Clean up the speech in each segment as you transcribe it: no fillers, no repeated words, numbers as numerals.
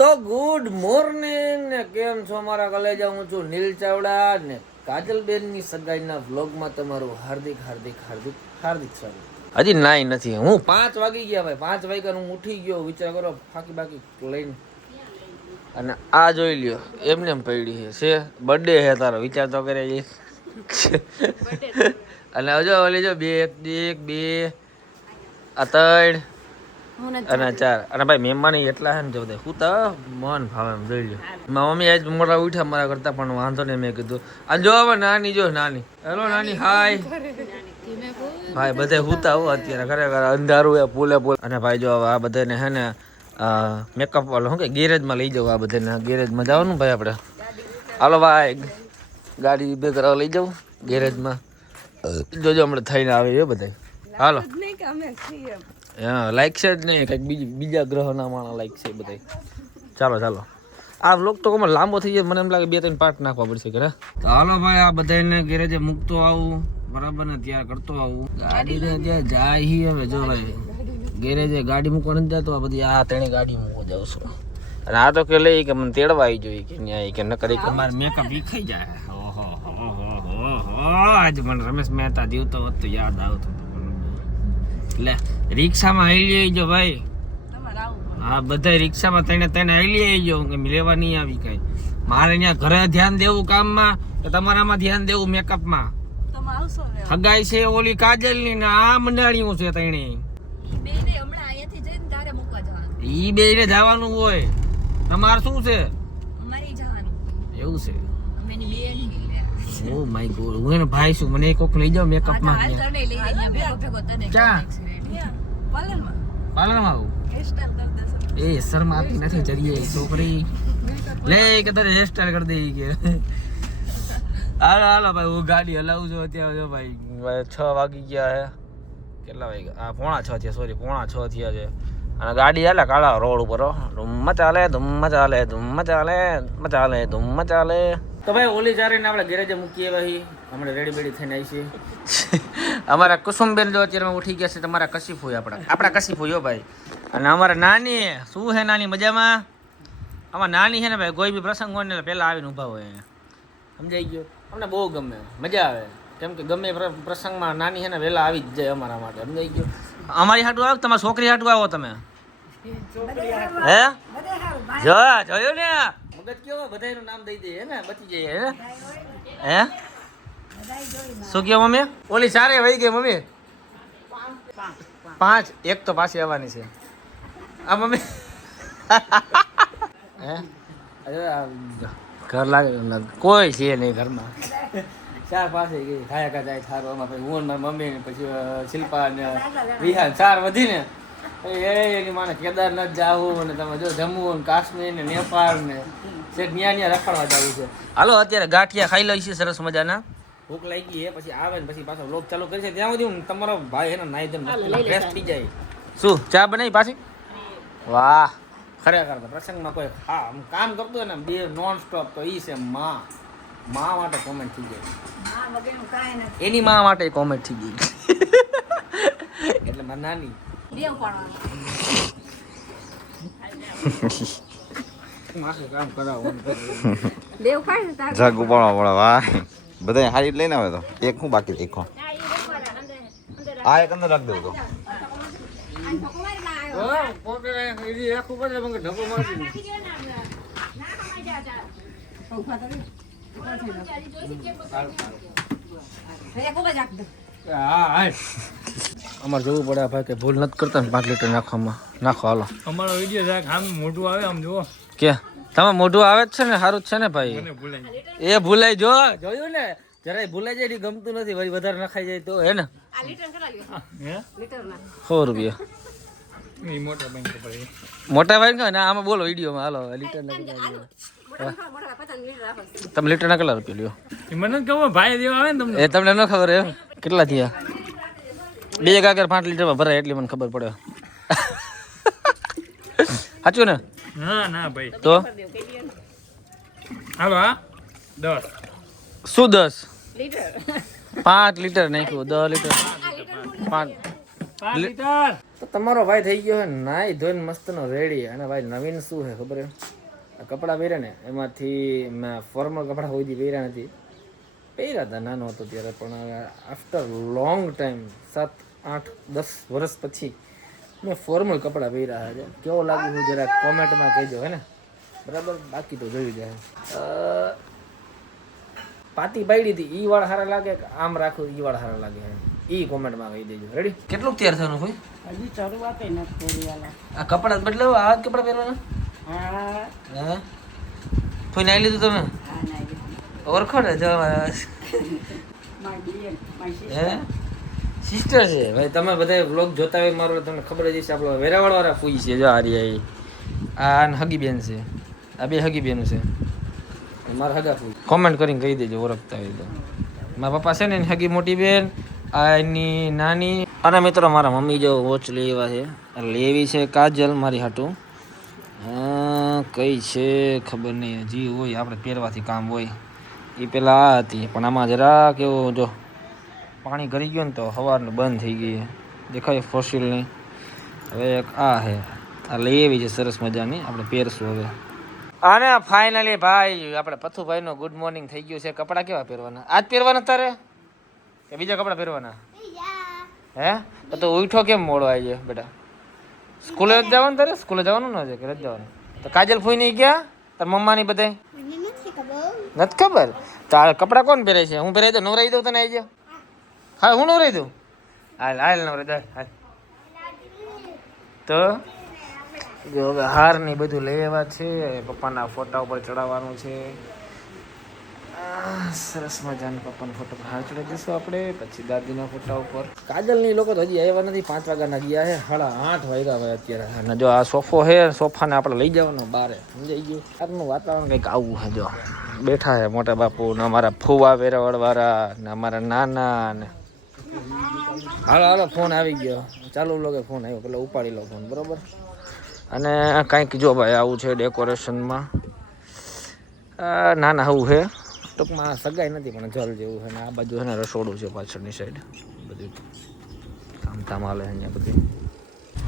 તો good morning ને કેમ છો મારા કલેજા? હું છું નીલ ચાવડા ને કાજલબેન ની સગાઈના વ્લોગમાં તમારું હાર્દિક હાર્દિક હાર્દિક હાર્દિક સ્વાગત. હજી નાઈ નથી, હું 5 વાગી ગયા ભાઈ. 5 વાગ્યા હું ઉઠી ગયો, વિચાર કરો ફાકી બાકી લઈને. અને આ જોઈ લ્યો એમને એમ પડી છે બર્થડે છે તારો, વિચાર તો કરે. અને હજો ઓલી જો 2 આ 3 અને 4 અને ભાઈ મહેમાન એટલા છે ને જો બધા હું તો મન ભાવે એમ જોઈ લ્યો. મારા મમ્મી આજ મોટા ઉઠ્યા મારા કરતા, પણ વાંધો નહીં. મેં કીધું આ જો હવે નાની જો નાની, હેલો નાની હાય ભાઈ. બધા હુતા હો અત્યારે, ખરેખર અંધારું એ પૂલે પૂલ. અને ભાઈ જો આ બધાને હે ને મેકઅપ વાળો શું કે ગેરેજમાં લઈ જાવ. આ બધાને ગેરેજમાં જવાનું ભાઈ આપણે. હાલો ભાઈ ગાડી બે કરાવવા લઈ જાઉં ગેરેજમાં. જોજો હમણાં થઈને આવે એ બધા. હાલો હા લાઈક છે જ નહીં, કંઈક બીજા ગ્રહના માણસ લાઈક છે બધા. ચાલો ચાલો, આ વ્લોગ તો કમર લાંબો થઈ જાય, મને એમ લાગે 2-3 પાર્ટ નાખવા પડશે કે. તો હાલો ભાઈ આ બધાને ગેરેજે મૂકતો આવું બરાબર ને, ત્યાં કરતો આવું. ગાડી ને ત્યાં જાય હવે જો ભાઈ ગેરેજે ગાડી મૂકવા નથી જતો. આ બધી આ તેણે ગાડી મૂકવા જાવ છું. અને આ તો કે લઈ કે મને તેડવા આવી જોઈએ કે ન્યાય કે ન કરી કે મારે મેકઅપ વિખાઈ જાય. ઓહો આજ મને રમેશ મહેતા જીવતો હોત તો યાદ આવતો. એટલે રિક્ષામાં આવી જો ભાઈ. હા બધા રિક્ષામાં તેને આવી જો કે લેવા નહીં આવી કઈ. મારે અહીંયા ઘરે ધ્યાન દેવું કામમાં કે તમારામાં ધ્યાન દેવું મેકઅપમાં. હગાઈ છે ઓલી કાજલ ની ને આ મંડાણીઓ છે તણે. ઈ બે ને જવાનું હોય, તમારે શું છે એવું છે? ઓ માય ગોડ, હું એને ભાઈ છું, મને કોક લઈ જાવ મેકઅપ માં. ક્યાં પાર્લરમાં આવું? એ શરમ આપી નથી જરીએ છોકરી લે કે તારે હેર સ્ટાઈલ કરી દઈ કે. હાલો હાલો ભાઈ હું ગાડી હલાવું છું અત્યારે. જો ભાઈ 6 વાગી ગયા હે. કેટલા વાગ્યા? આ 5:45 થયા, સોરી 5:45 થયા છે. અને ગાડી હાલે કાળા રોડ ઉપર. ધૂમ ચાલે ધૂમ ચાલે ધૂમ ચાલે ચાલે ધૂમ ચાલે. તો ભાઈ ઓલી ચારીને આપણે ગેરેજે મૂકીએ ભાઈ. હમણાં રેડી બેડી થઈને આવી છે. અમારા કુસુમબેન જો અત્યારે ઉઠી ગયા છે. તમારા કશીફ હોય આપણા કશીફ હોય ભાઈ. અને અમારા નાની શું છે? નાની મજામાં? આમાં નાની છે ને ભાઈ, કોઈ બી પ્રસંગ હોય ને પહેલાં આવીને ઊભા હોય. સમજાઈ ગયો? અમને બહુ ગમે, મજા આવે. કેમ કે ગમે પ્રસંગમાં નાની છે ને વહેલા આવી જ જાય અમારા માટે. સમજાઈ ગયો? અમારી હાટું આવો, તમારી છોકરી હાટું આવો તમે. હે જોયું ને મગજ કેવો, બધાનું નામ દઈ દે ને બચી જાય હે. શું કહો મમ્મી? ઓલી 4 વહી ગઈ મમ્મી. 5 એક તો પાછી આવવાની છે. આ મમ્મી હે ઘર લાગે કોઈ છે નહીં ઘરમાં. 4 પાસે ગઈ ખાયા કા જાય થારો. આમાં પછી હું મારી મમ્મી ને પછી શિલ્પા ને વિહાન 4 વધીને એની માને કેદારનાથ જાવું ને તમે જો જમ્મુ ને કાશ્મીર ને નેપાળ ને ન્યા રખડવા જવું છે. હાલો અત્યારે ગાંઠિયા ખાઈ લઈ છે સરસ મજાના. ભૂખ લાગી છે, પછી આવે ને પછી પાછો વ્લોગ ચાલુ કરી છે. ત્યાં સુધી હું તમારો ભાઈ એને નાઈ દે ફ્રેશ થઈ જાય. શું ચા બનાવી પાછી? વાહ ખરેખર પ્રસંગમાં કોઈ કામ કરતું હોય ને બે નોન સ્ટોપ તો ઈ છે માં માટે કોમેન્ટ થઈ જાય. એની માં માટે કોમેન્ટ થઈ ગઈ. એટલે મારી નાની જાગુ પડવા વાહ બધા હારી લઈને આવે તો એક હું બાકી દેખો. આ એક અંદર રાખ દેવું તો અમારે જોવું પડે ભાઈ કે ભૂલ નથી કરતા ને 5 લીટર નાખવામાં. નાખો હાલો. અમારો વિડીયો આમ મોઢું આવે આમ જુઓ કે તમે મોઢું આવે જ છે ને, સારું જ છે ને ભાઈ. એ ભૂલાઈ જો જોયું ને જરાય ભૂલાઈ જાય ને ગમતું નથી. વળી વધારે નખાઈ જાય તો હે ને 100 રૂપિયા મોટા ભાઈ ને આમાં બોલો વિડીયોમાં. હાલો લીટર તમે લીટર ના કેટલા રૂપિયા લ્યો? મને ખબર ભાઈ દેવા આવે ને તમને. એ તમને ન ખબર એમ? કેટલા થયા? 2 ગાગર 5 લીટરમાં ભરાય એટલી મને ખબર પડે. સાચું ને? ના ભાઈ તો હાલો 10 શું 10 5 લીટર નાખ્યું? 10 લીટર 5 પાકીદાર તો તમારો ભાઈ થઈ ગયો હે નાઈ ધોઈને મસ્તનો રેડી. અને ભાઈ નવીન શું છે ખબર હે, આ કપડાં પહેરે ને એમાંથી મેં ફોર્મલ કપડાં કોઈ દી પહેર્યા નથી. પહેર્યા હતા નાનો હતો ત્યારે, પણ આફ્ટર લોંગ ટાઈમ 7, 8, 10 વર્ષ પછી મેં ફોર્મલ કપડાં પહેર્યા છે. કેવો લાગ્યું હું જરા કોમેન્ટમાં કહેજો હે ને, બરાબર. બાકી તો જોઈ જાય. પાતી પાડી હતી ઈ વાળ સારા લાગે કે આમ રાખું ઈ વાળ સારા લાગે ઈ કોમેન્ટમાં કહી દેજો. રેડી? કેટલું તૈયાર થવાનું ભાઈ? હજી શરૂઆત નથી કરી વાલા. આ કપડાં બદલાવ, આ જ કપડાં પહેરવાના? હા હે કોઈ નાઈ લીધું તમે? હા નહીં ઓળખો ને જો મારી બેન મારી હે સિસ્ટર છે ભાઈ. તમે બધા વ્લોગ જોતા હોય મારો, તમને ખબર જ હશે. આપણો વેરાવળ વાળા ફૂઈ છે જો આર્યા. આ હગી બેન છે, આ બે હગી બેન છે મારા હગા ફૂઈ. કોમેન્ટ કરીને કહી દેજો ઓળખતા હોય તો. મારા પપ્પા છે ને એની હગી મોટી બેન, આ એની નાની. અને મિત્રો મારા મમ્મી જો વોચ લેવા છે, લેવી છે કાજલ મારી હાટું. કઈ છે ખબર નહીં, હજી હોય આપણે પહેરવાથી કામ હોય. એ પેલા આ હતી, પણ આમાં જરા કેવું જો પાણી ગરી ગયું ને તો સવારનું બંધ થઈ ગઈ. દેખાય ફોસિલની. હવે એક આ છે, આ લઈ એવી છે સરસ મજાની, આપણે પહેરશું હવે. અને ફાઇનલી ભાઈ આપણે પથુભાઈનો ગુડ મોર્નિંગ થઈ ગયું છે. કપડાં કેવા પહેરવાના? આજ પહેરવાના તારે કે બીજા કપડાં પહેરવાના? હે તો ઉઠો કેમ મોડો આવી જાય બેટા? સ્કૂલે જ જવાનું તારે? સ્કૂલે જવાનું ન છે કે નથી જવાનું? તો કાજલ ફૂઈ નહીં ગયા તાર મમ્માની બધાય? નથી ખબર. તો આ કપડાં કોણ પહેરે છે? હું પહેરાઈ દઉં, નવરાઈ દઉં તને આવી જા. હા હું નવરાઈ દઉં. હાલ હાલ નવરાઈ દે હાલ. તો જો હવે હાર ને બધું લેવા છે, પપ્પાના ફોટા ઉપર ચડાવવાનું છે. સરસ મજાના પપ્પાના ફોટો પર હાર ચડાવી દઈશું આપણે. પછી દાદીના ફોટા ઉપર. કાજલની લોકો તો હજી આવ્યા નથી, 5 વાગ્યાના ગયા છે, 8:30 વાગ્યા હોય અત્યારે. અને જો આ સોફો છે, સોફાને આપણે લઈ જવાનો બારે, સમજાઈ ગયું? આજનું વાતાવરણ કંઈક આવું છે. જો બેઠા છે મોટા બાપુ ને અમારા ફૂવા વેરાવળવાળા ને અમારા નાના ને. હાલો હાલો ફોન આવી ગયો, ચાલુ લોકે ફોન આવ્યો, પેલા ઉપાડી લો ફોન, બરોબર. અને કંઈક જો ભાઈ આવું છે ડેકોરેશનમાં. ના આવું છે ટૂંકમાં, સગાઈ નથી પણ જલ જેવું છે. ને આ બાજુ છે ને રસોડું છે પાછળની સાઈડ, બધું કામ ધામ હાલે અહીંયા બધું.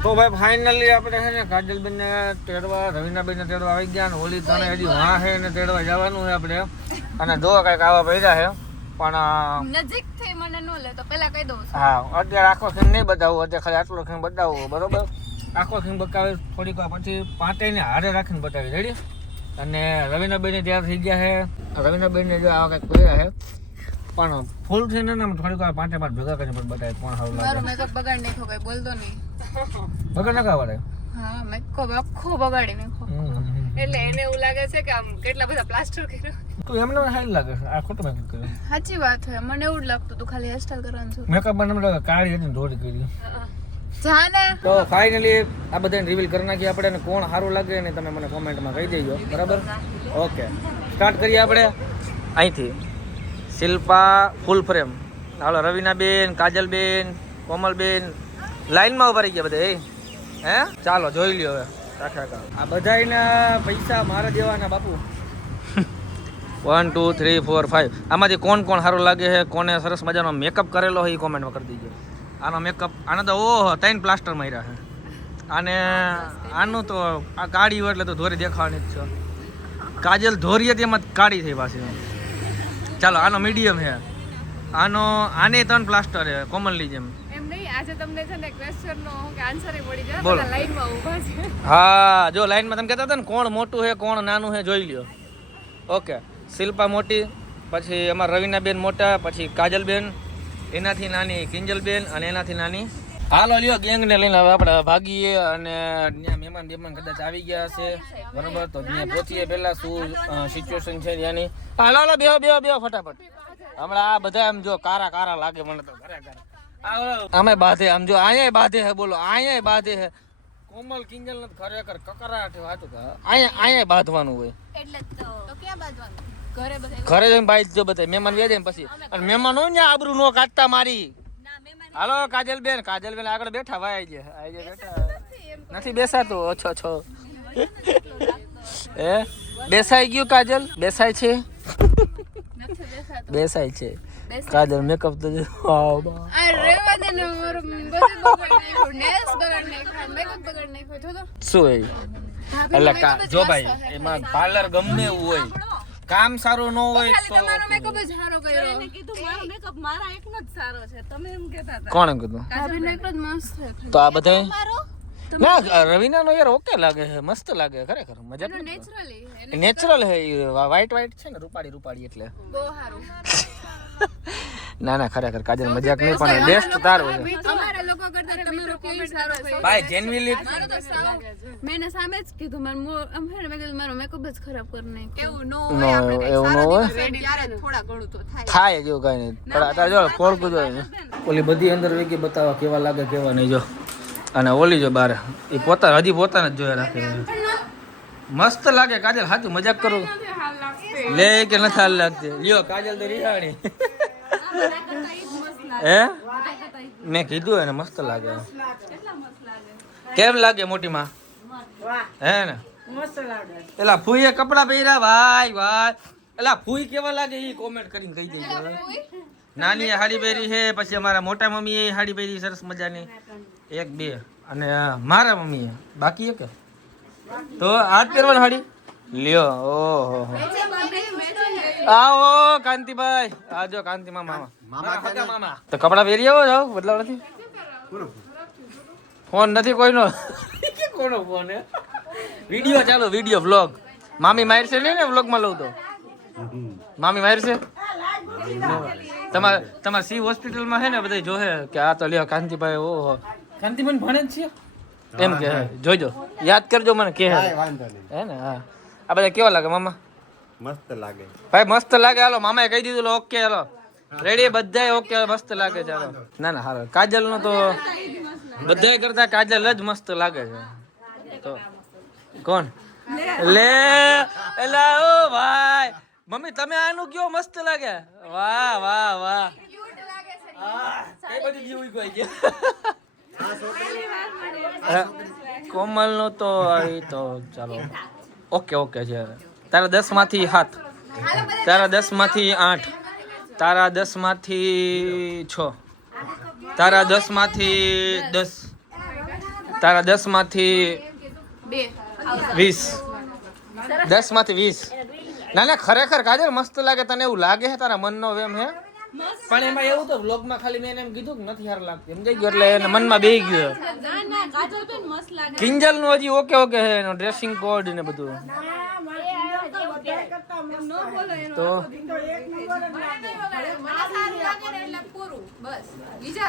તો ભાઈ ફાઇનલી આપણે છે ને કાજલબેનને તેડવા, રવિનાબેનને તેડવા આવી ગયા. ને ઓલી તને હજી વાં છે ને તેડવા જવાનું છે આપણે. અને જો કંઈક આવા પડ્યા છે પણ નજીક થી મને ન લે તો પેલા કહી દઉં. હા અત્યારે આખો ખીણ નહીં બતાવું, અત્યારે ખાલી આટલો ખીણ બતાવું, બરોબર. આખો ખીણ બતાવે થોડીક વાર પછી પાંટેયને હારે રાખીને બતાવી. રેડી? અને રવિનાબેન તૈયાર થઈ ગયા છે. રવિનાબેનને જો આવા કંઈક કર્યા છે પણ ફૂલ થઈને ને થોડીક વાર પાંટે પાંચ ભેગા કરીને પણ બતાવે કોણ સારું મારો લાગે. મેકઅપ બગાડી નાખ્યો, કઈ બોલતો નહીં. ભગત ના કાવડે. હા મેકઅપ આખો બગાડી નાખ્યો. એટલે એને એવું લાગે છે કે આમ કેટલા બધા પ્લાસ્ટર કર્યો. તું એમને સારી લાગે છે, આ ખોટું મેકઅપ કર્યું. સાચી વાત છે, મને એવું જ લાગતું તું ખાલી હેરસ્ટાઈલ કરવાનું છે. મેકઅપ મને લાગે કાળી હતી ધોળી કરી. જા ને. તો ફાઇનલી આ બધાને રિવીલ કરી નાખીએ આપણે, અને કોણ સારું લાગે ને તમે મને કોમેન્ટમાં કહી દેજો, બરાબર. ઓકે સ્ટાર્ટ કરીએ આપણે અહીંથી. શિલ્પા ફૂલ ફ્રેમ. હાલો રવિનાબેન, કાજલબેન, કોમલબેન લાઈનમાં ઉભા રહી ગયા બધા. હે ચાલો જોઈ લ્યો હવે. આ બધાના પૈસા મારા દેવાના બાપુ. 1 2 3 4 5. આમાંથી કોણ કોણ સારું લાગે છે, કોને સરસ મજાનો મેકઅપ કરેલો હોય એ કોમેન્ટમાં કરી દીજો. આનો મેકઅપ, આનો તો ઓહો 3 પ્લાસ્ટર માર્યા છે. અને આનું તો આ કાળી હોય એટલે તો ધોરી દેખાવાની જ છે. કાજલ ધોરી હતી એમાં કાળી થઈ પાછી. ચાલો આનો મીડિયમ છે. આને 3 પ્લાસ્ટર છે કોમનલી જેમ. એમ નહીં, આજે તમને છે ને ક્વેશ્ચન નો કે આન્સર મળી જાય. બોલો. બધા લાઈનમાં ઊભા છે. હા જો લાઈનમાં તમે કહેતા હતા ને કોણ મોટું છે કોણ નાનું છે, જોઈ લ્યો. ઓકે શિલ્પા મોટી, પછી અમારા રવિનાબેન મોટા, પછી કાજલબેન, એનાથી નાની કિંજલબેન, અને એનાથી નાની. હાલો લ્યો ગેંગને લઈને હવે આપણે ભાગીએ. અને ત્યાં મહેમાન કદાચ આવી ગયા હશે, બરોબર. તો ત્યાં પહોંચીએ પહેલાં શું સિચ્યુએશન છે ત્યાંની. હાલો હાલો બેહો ફટાફટ. હમણાં આ બધા આમ જો કારા લાગે મને તો ખરેખર. અમે બાંધે આમ જો અહીંયા બાંધે હે, બોલો અહીંયા બાંધે હે. કોમલ કિંજલ નથી ખરેખર કકરાટ વાતું. અહીંયા બાંધવાનું હોય એટલે તો ક્યાં બાંધવાનું? ઘરે બધા ઘરે જઈને બાંધી જો બધા મહેમાન વ્યા જાય પછી. અને મહેમાન હોય ને આબરૂ નો કાઢતા મારી. હાલો કાજલબેન આગળ બેઠા ભાઈ બેઠા નથી બેસાતું. ઓછો છો એ બેસાઈ ગયું કાજલ? બેસાય છે નથી દેખાતું. બેસાય છે કાજલ મેકઅપ તો આ રેવા દે ને મારું બધું બગાડ નાખ્યું, nails બગાડ નાખ્યા, makeup બગાડ નાખ્યો, જો તો. શું એ ભાભીનો એટલે makeup જ જો મસ્ત ભાઈ છે. એમાં પાર્લર ગમે એવું હોય, કામ સારું ન હોય ખાલી તો તમારો makeup જ સારો કર્યો. એને કીધું મારો મેકઅપ મારા એકનો જ સારો છે તમે એમ કહેતા હતા કોણે કીધું? ભાભીનો એકલો જ મસ્ત છે. તો આ બધા ના રવિના નો યાર ઓકે લાગે છે, મસ્ત લાગે ખરેખર, મજા એનો naturally, એને નેચરલ હે, વ્હાઈટ વ્હાઈટ છે ને, રૂપાળી રૂપાળી એટલે બહુ સારું. ના ના ખરેખર કાજલ મજાક નહીં, પણ બેસ્ટ તારો છે અમારા લોકો કરતા તમારો કેવી સારો કર્યો. ભાઈ જેન્યુઅલી. મારો તો સાવ મેં એને સામે જ કીધું મારું આમ હે ને મેં કીધું મારો મેકઅપ જ ખરાબ કરી નાખ્યો. એવું નો નો એવું ન હોય, ત્યારે થોડા ઘણું તો થાય. થાય જેવું કઈ નહીં, પણ અત્યારે જો કોળકું જોઈએ ઓલી બધી અંદર વેગી બતાવવા કેવા લાગે કેવા નહીં. જો અને ઓલી જો બાર એ પોતા હજી પોતાને જ જોયા રાખે, મસ્ત લાગે કાજલ, સાચું મજાક કરું લે કે નથી હાલ લાગતી, લ્યો કાજલ તો રિહાણી હે મેં કીધું એને મસ્ત લાગે. કેમ લાગે મોટી માં? વાહ હે ને મસ્ત લાગે પેલા ફૂઈએ કપડા પહેર્યા ભાઈ ભાઈ, એલા ફૂઈ કેવા લાગે એ કોમેન્ટ કરીને કહી દેજો. નાની સાડી પહેરી છે, પછી અમારા મોટા મમ્મીએ સાડી પહેરી સરસ મજાની, એક બે, અને મારા મમ્મીએ બાકી એક. તો આજ પહેરવાની સાડી લ્યો. ઓહો આવો કાંતિભાઈ, આજો કાંતિ મામા મામા. તો કપડા પહેરી આવો જાઓ, બદલાવ નથી, ફોન નથી કોઈનો કોનો ફોન હે? વિડીયો ચાલો, વિડીયો વ્લોગ. મામી મારશે નહીં ને વ્લોગમાં લઉં તો? મામી મારશે? તમારા સી હોસ્પિટલમાં છે ને બધા જોહે કે આ તો લ્યો કાંતિભાઈ, ઓહો કાંતિભાઈ ભણે જ છે એમ કે, જોજો યાદ કરજો મને કે હે ને. હા આ બધા કેવા લાગે મામા? મસ્ત લાગે ભાઈ મસ્ત લાગે. હાલો મામાએ કહી દીધું ઓકે, હાલો રેડી બધાય ઓકે, મસ્ત લાગે છે. હાલો ના ના હાલો, કાજલ નો તો બધાય કરતા કાજલ જ મસ્ત લાગે છે. તો કોણ લે એલા ઓ ભાઈ મમ્મી તમે આનું કયો મસ્ત લાગે, વાહ વાહ વાહ. કઈ બધી જીવ કોઈ છે કોમલ નો તો એ તો ચાલો ઓકે ઓકે છે. તારા 10 માંથી 7, તારા 10 માંથી 8, તારા 10 માંથી 6, તારા 10 માંથી 10, તારા 10 માંથી 20, 10 માંથી 20. ના ના ખરેખર કાજલ મસ્ત લાગે. તને એવું લાગે છે તારા મનનો વેમ હે? પણ એમાં એવું તો વ્લોગમાં ખાલી મેં એમ કીધું કે નથી સારું લાગતું એમ જઈ ગયું, એટલે એને મનમાં બેહી ગયું. ના ના કાજલ બેન મસ્ત લાગે કિંજલ નું હજી ઓકે ઓકે છે, એનો ડ્રેસિંગ કોડ ને બધું. તો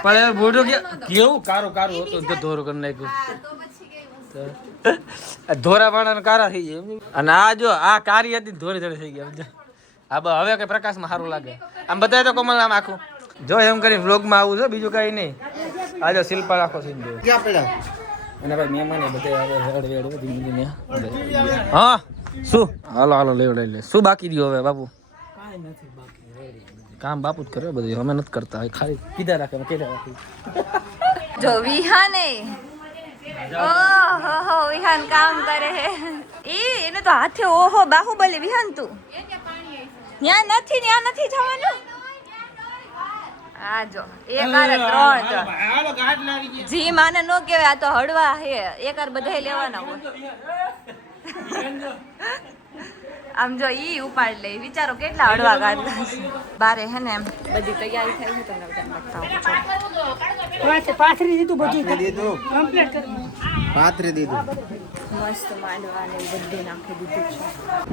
પણ એ બોડો કેવું કારું કારું હતું તો ધોરું કરી નાખ્યું. ધોરા વાળા કારા થઈ જાય. અને આ જો આ કારી હતી ધોરી ધોરી થઈ ગયા. હા બસ હવે કઈ પ્રકાશમાં સારું લાગે. આમ બતાવે તો કોમલ આમ આખું જો એમ કરી વ્લોગમાં આવું છે, બીજું કઈ નહીં. આ જો શિલ્પા રાખો સીન જો અને ભાઈ મહેમાન બધા આવે હળવેડ ધીમે ધીમે. હા શું હાલો હાલો લેવડાઈ લે. શું બાકી રહ્યું હવે બાપુ? કામ બાપુ જ કરે બધું, અમે નથી કરતા, ખાલી કીધા રાખે કીધા રાખી. જો વિહાને ઓહો વિહાન કામ કરે હે. એને તો હાથે ઓહો બાહુબલી વિહાન તું ત્યાં નથી જવાનું. આ જો એક આરે 3 જો જી માને નો કહેવાય, આ તો હળવા હે, એક આર બધાય લેવાના હોય. આમ જો ઈ ઉપાડ લે, વિચારો કેટલા હળવા ગાડલા છે. બારે હે ને એમ બધી તૈયારી થઈ છે, તમને બધા બતાવું. પાથરી દીધું બધું કમ્પ્લીટ કરી પાથરી દીધું. મસ્ત માંડવા ને બધું નાખી દીધું છે.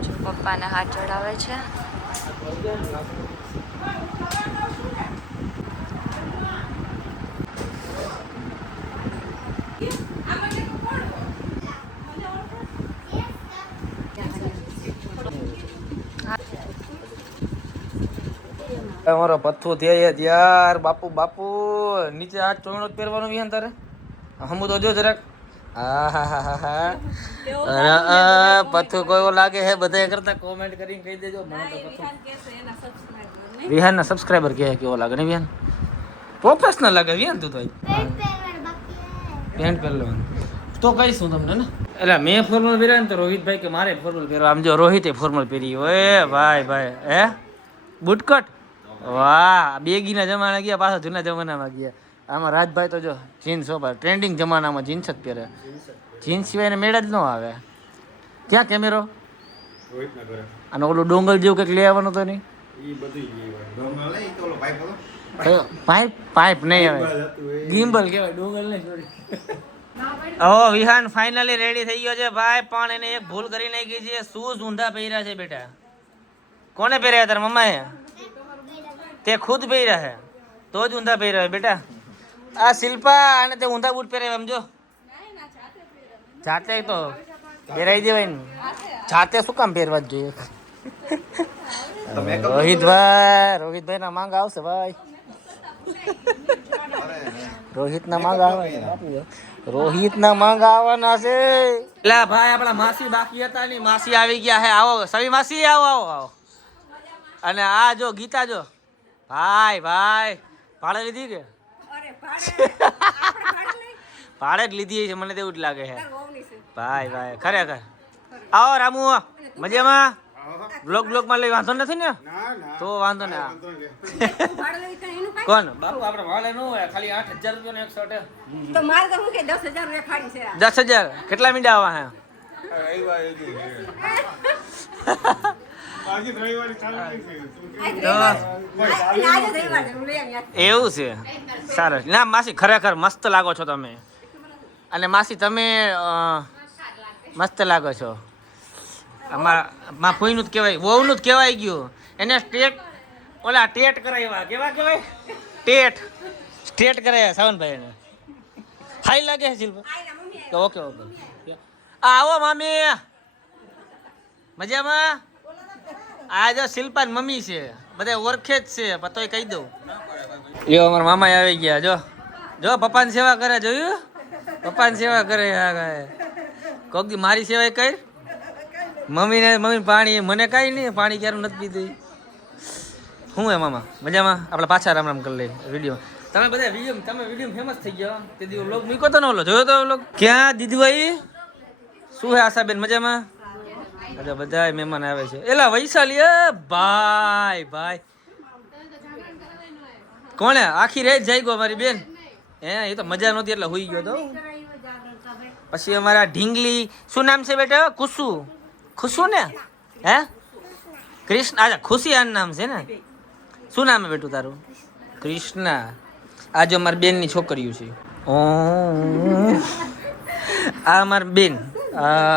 જો પપ્પાને હાથ ચડાવે છે. અમારો પથ્થો થયા ત્યાર બાપુ બાપુ નીચે આ ચોઈણો જ પહેરવાનું વિહાન તારે હમું તો જો જરાક. પથ્થો કોઈ લાગે છે બધા કરતા કોમેન્ટ કરીને કહી દેજો. મને તો વિહાન ના સબસ્ક્રાઇબર કહે કેવો લાગે ને વિહાન? પ્રોફેશનલ લાગે વિહાન તું તો. પેન્ટ પહેરવાનું તો કહીશું તમને ને. એટલે મેં ફોર્મલ પહેર્યા ને તો રોહિતભાઈ કે મારે ફોર્મલ પહેરવા. આમ જો રોહિતે ફોર્મલ પહેરી હોય ભાઈ ભાઈ હે બુટકટ. વાહ બેગીના જમાના ગયા પાછા જૂના જમાનામાં ગયા. આમાં રાજભાઈ તો જો જીન્સ ટ્રેન્ડિંગ જમાનામાં જીન્સ જ પહેરે. જીન્સ સિવાય એને મેળ જ ન આવે. ક્યાં કેમેરો? અને ઓલું ડોંગલ જેવું કંઈક લઈ આવવાનું તો નહીં? પાઇપ નહીં આવે, ગિમ્બલ કહેવાય, ડોંગલ નહીં. સોરી. ઓ વિહાન ફાઇનલી રેડી થઈ ગયો છે ભાઈ, પણ એને એક ભૂલ કરી નાખી છે. શૂઝ ઊંધા પહેર્યા છે બેટા. કોને પહેર્યા? તારા મમ્માએ? તે ખુદ પહેર્યા છે તો જ ઊંધા પહેર્યા છે બેટા. આ શિલ્પા અને તે ઊંધા બૂટ પહેર્યા સમજો. જાતે તો પહેરાઈ દેવાય ને, જાતે શું કામ પહેરવા જ જોઈએ? રોહિતભાઈ ના માંગ આવશે ભાઈ. રોહિત ના માંગ આવે, રોહિત ના માંગ આવવાના છે. એટલે ભાઈ આપણા માસી બાકી હતા ને, માસી આવી ગયા હે. આવો સવી માસી, આવો આવો આવો. અને આ જો ગીતા જો ભાઈ ભાડે લીધી કે? ભાડે જ લીધી છે મને તો એવું જ લાગે છે ભાઈ ખરેખર. આવો રામુ, મજામાં? બ્લોગમાં લઈ વાંધો નથી ને? તો વાંધો ને. કોણ બાપુ આપણે ભાડે ન હોય, ખાલી 8,000 રૂપિયાનો એક શર્ટ. તો મારે તો હું કે 10,000 રૂપિયા ખાડી છે. 10,000 કેટલા મીંડા આવા હે? એવું છે? સરસ. ના માસી ખરેખર મસ્ત લાગો છો તમે. અને માસી તમે મસ્ત લાગો છો. અમારા ફોઈનું જ કહેવાય, વહુનું જ કહેવાય ગયું. એને ટેટ કરાવ્યા. કેવા કહેવાય? ટેટ કરાવ્યા સાવનભાઈ એને. હાઈ લાગે છે શિલ્પા? ઓકે. આવો મામી, મજામાં? આ જો શિલ્પાની મમ્મી છે, બધા ઓળખે જ છે, પતોય કહી દઉં. યો અમારા મામા આવી ગયા. જો પપ્પાની સેવા કરે, જોયું? પપ્પાની સેવા કરે. કોક દી મારી સેવા કર. મમ્મી પાણી, મને કાંઈ નહીં, પાણી ક્યારું નથી પીધું. શું હે મામા? મજામાં? આપણે પાછા રામ રામ કરી લઈએ વિડીયો. તમે બધા વિડીયો ફેમસ થઈ ગયા. તે દી વ્લોગ મૂક્યો તો ને, ઓલો જોયો તો વ્લોગ? ક્યાં દીદુભાઈ? શું હે આશાબેન, મજામાં? અચ્છા, બધા મહેમાન આવે છે. એલા વૈશાલી, ભાઈ કોણે આખી રેત જઈ ગયો મારી બેન? એ તો મજા નહોતી એટલે હુઈ ગયો તો. પછી અમારા ઢીંગલી, શું નામ છે બેટા? ખુશુ ને? હે કૃષ્ણ? અચ્છા ખુશી આનું નામ છે ને. શું નામ હે બેટું તારું? કૃષ્ણા. આજે અમારી બેનની છોકરીઓ છે. આ અમારી બેન,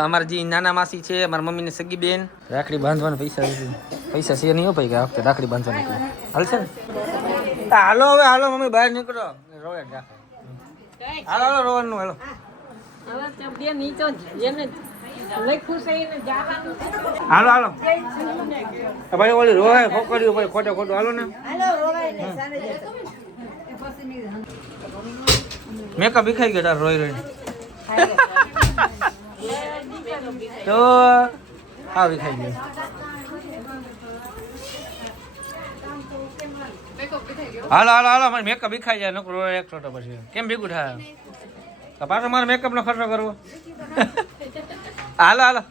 અમારા જે નાના માસી છે, અમારા મમ્મીની સગી બેન. રાખડી બાંધવાના પૈસા છે નહીં હો ભાઈ, કે આ વખતે રાખડી બાંધવાની હાલશે ને? હાલો હવે, હાલો મમ્મી બહાર નીકળો. રોવે હાલો રોવાનું. હાલો ભાઈ, ઓલી રોવે ખોકડ્યું ભાઈ, ખોટું હાલો ને. મેકઅપ વિખાઈ ગયો તાર રોઈ તો હા વિખાઈ ગયો. હાલો મારે મેકઅપ વિખાઈ જાય નકરો એક છોટો પછી કેમ ભેગું થાય? પાછો મારે મેકઅપ નો ખર્ચો કરવો. હાલો